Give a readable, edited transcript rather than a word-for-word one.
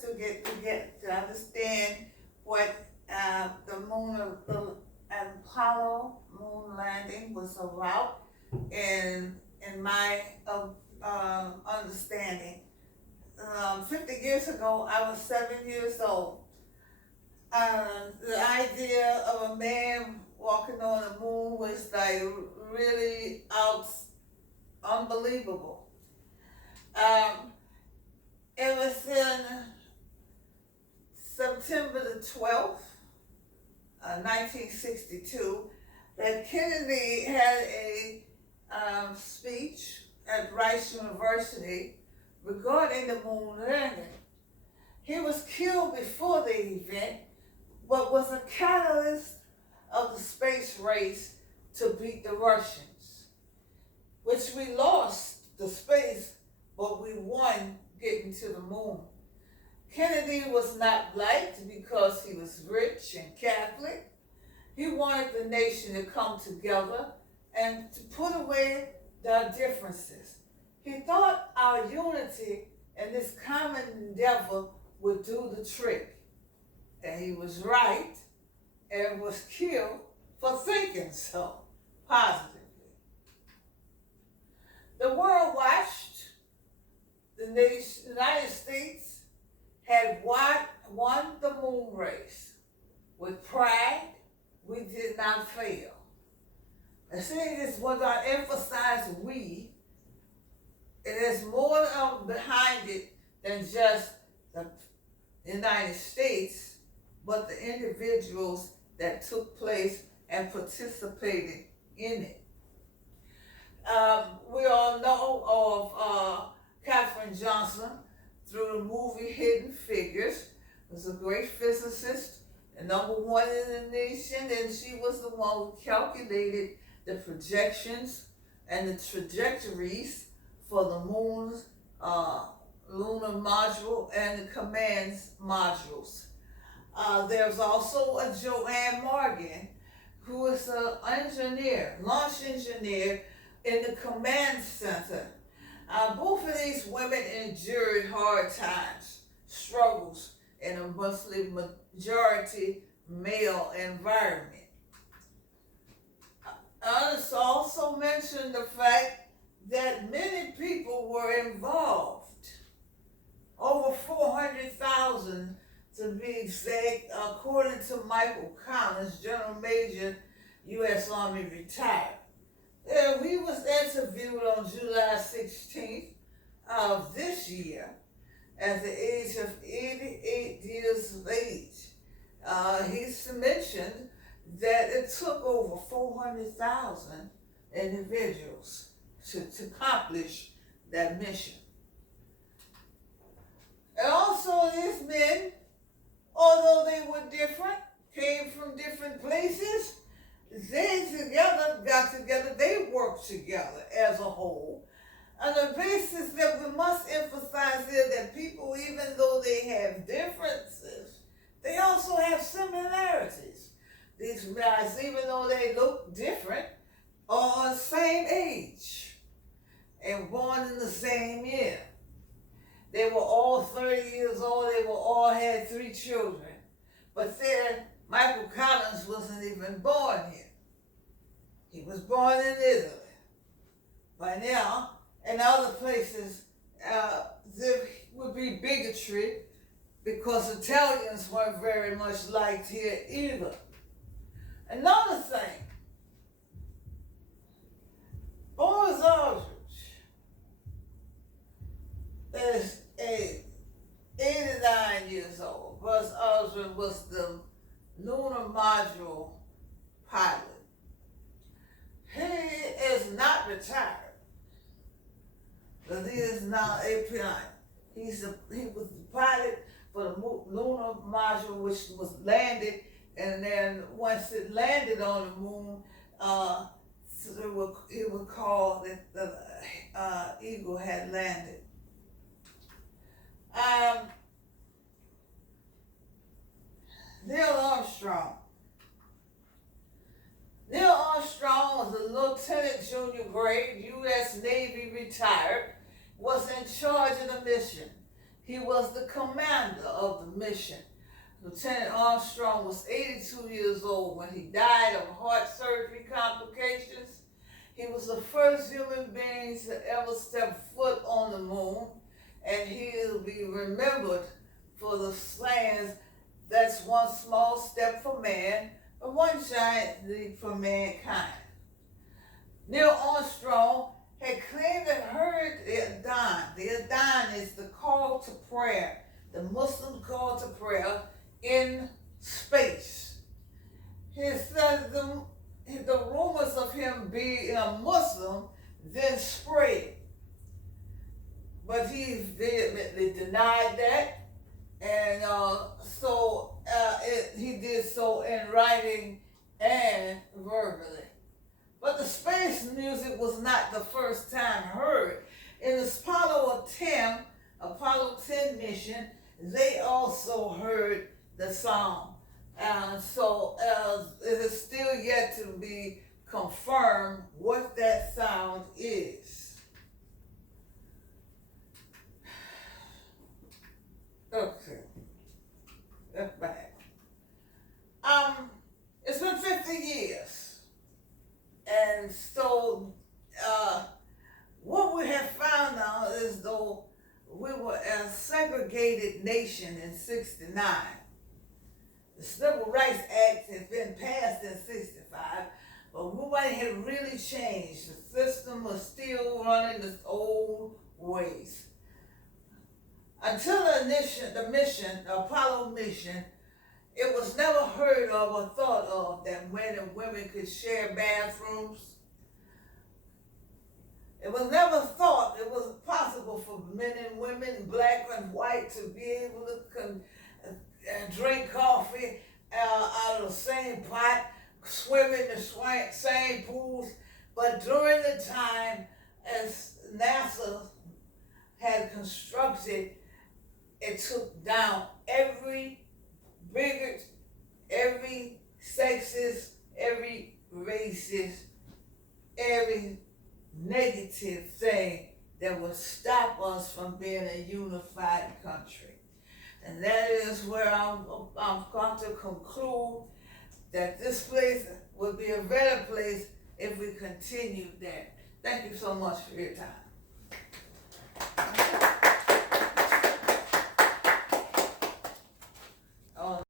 to understand what the Apollo moon landing was about in my understanding. 50 years ago, I was 7 years old. The idea of a man walking on the moon was like really unbelievable. Um, it was in September the 12th, 1962, that Kennedy had a speech at Rice University regarding the moon landing. He was killed before the event, but was a catalyst of the space race to beat the Russians, which we lost the space, but we won getting to the moon. Kennedy was not liked because he was rich and Catholic. He wanted the nation to come together and to put away their differences. He thought our unity and this common endeavor would do the trick. And he was right and was killed for thinking so positively. The world watched. The United States had won the moon race. With pride, we did not fail. And seeing this was I emphasize we, it is more behind it than just the United States, but the individuals that took place and participated in it. We all know of Katherine Johnson through the movie Hidden Figures. Was a great physicist, the number one in the nation, and she was the one who calculated the projections and the trajectories for the moon's lunar module and the commands modules. There's also a Joanne Morgan, who is an engineer, launch engineer in the command center. Both of these women endured hard times, struggles in a mostly majority male environment. Others also mentioned the fact that many people were involved. Over 400,000 to be exact, according to Michael Collins, General Major, U.S. Army retired. He was interviewed on July 16th of this year at the age of 88 years of age. He mentioned that it took over 400,000 individuals to accomplish that mission. And also these men, although they were different, came from different places, they got together, they worked together as a whole. On the basis that we must emphasize here that people, even though they have differences, they also have similarities. These guys, even though they look different, are the same age and born in the same year. They were all 30 years old. They were all had 3 children. But then Michael Collins wasn't even born here. He was born in Italy. By now, in other places, there would be bigotry because Italians weren't very much liked here either. Another thing, Buzz Aldrin is 89 years old. Buzz Aldrin was the lunar module pilot. He is not retired, but he is now a pilot. He was the pilot for the lunar module, which was landed, and then once it landed on the moon, it would call that the Eagle had landed. Neil Armstrong. Neil Armstrong was a lieutenant junior grade, U.S. Navy retired, was in charge of the mission. He was the commander of the mission. Lieutenant Armstrong was 82 years old when he died of heart surgery complications. He was the first human being to ever step foot on the moon, and he will be remembered for the sayings, "That's one small step for man, but one giant leap for mankind." Neil Armstrong had claimed and heard the Adhan. The Adhan is the call to prayer, the Muslim call to prayer in space. He said the rumors of him being a Muslim then spread, but he vehemently denied that, and he did so in writing and verbally. But the space music was not the first time heard. In the Apollo 10 mission, they also heard the song. It is still yet to be confirmed what that sound is. Okay, that's bad. It's been 50 years. And so, what we have found out is though we were a segregated nation in '69. The Civil Rights Act had been passed in '65, but nobody had really changed. The system was still running its old ways. Until the Apollo mission, it was never heard of or thought of that men and women could share bathrooms. It was never thought it was possible for men and women, black and white, to be able to drink coffee out of the same pot, swim in the same pools. But during the time as NASA had constructed, it took down every bigot, every sexist, every racist, every negative thing that would stop us from being a unified country. And that is where I'm going to conclude that this place would be a better place if we continued that. Thank you so much for your time.